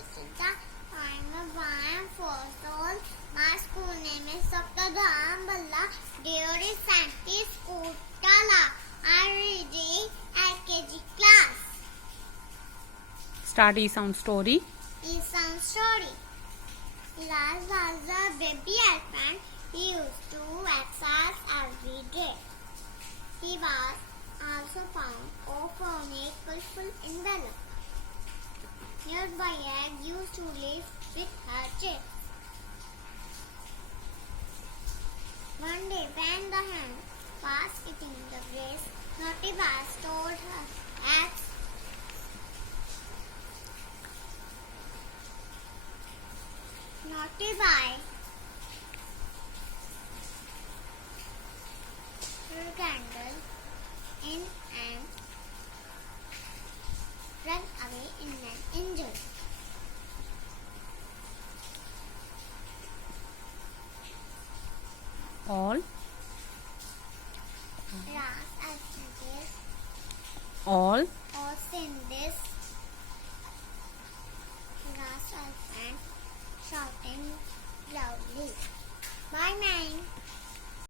Jacinta. I'm a 1 4 old. My school name is Dr. Dharamballa. Dear is Sankti Skutala. I'm reading LKG class. Start E-Sound story. E-Sound story. Last was a baby elephant. He used to exercise every day. He was also found of a colorful envelope. Nearby egg used to live with her chick. One day when the hen was eating the grass, Naughty Boy stole her eggs. Naughty Boy threw a candle in and ran away in an engine. All Ras Alphabet all or sing this. Ras Alphabet shouting loudly. Bye, man.